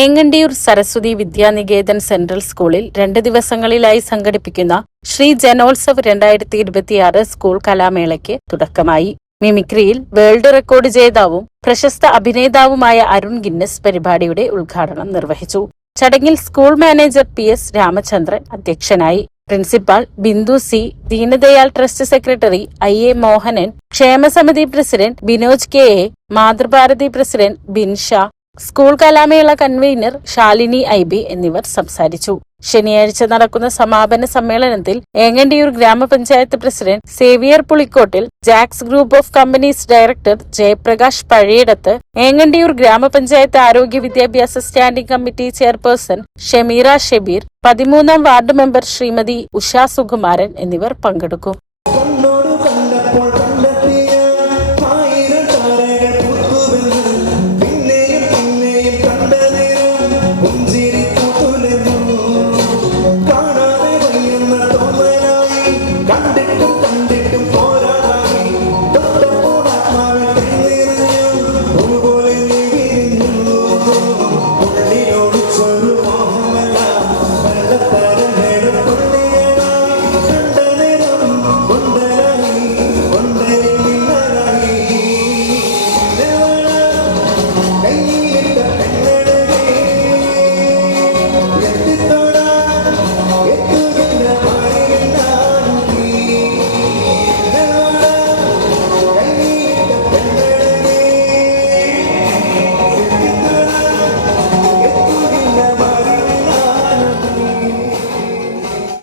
Engandiyur Saraswati Vidya Niketan central സ്കൂളിൽ 2 ദിവസങ്ങളിലായി സംഘടിപ്പിക്കുന്ന ശ്രീ ജനോത്സവ് 2026 സ്കൂൾ കലാമേളയ്ക്ക് തുടക്കമായി. മിമിക്രിയിൽ വേൾഡ് റെക്കോർഡ് ജേതാവും പ്രശസ്ത അഭിനേതാവുമായ അരുൺ ഗിന്നസ് പരിപാടിയുടെ ഉദ്ഘാടനം നിർവഹിച്ചു. ചടങ്ങിൽ സ്കൂൾ മാനേജർ PS രാമചന്ദ്രൻ അധ്യക്ഷനായി. Principal Bindu C, Deendayal trust secretary IA Mohanan, ക്ഷേമസമിതി president Binoj KA, Mathrubharathi president Binsha, school കലാമേള കൺവീനർ ശാലിനി IB എന്നിവർ സംസാരിച്ചു. ശനിയാഴ്ച നടക്കുന്ന സമാപന സമ്മേളനത്തിൽ ഏങ്ങണ്ടിയൂർ ഗ്രാമപഞ്ചായത്ത് president Xavier Pulikottil, Jacks group of companies director Jayaprakash Pazhayidath, Engandiyur ഗ്രാമപഞ്ചായത്ത് ആരോഗ്യ വിദ്യാഭ്യാസ standing committee chairperson Shameera Shebeer, 13ാം വാർഡ് മെമ്പർ ശ്രീമതി ഉഷ സുകുമാരൻ എന്നിവർ പങ്കെടുക്കും.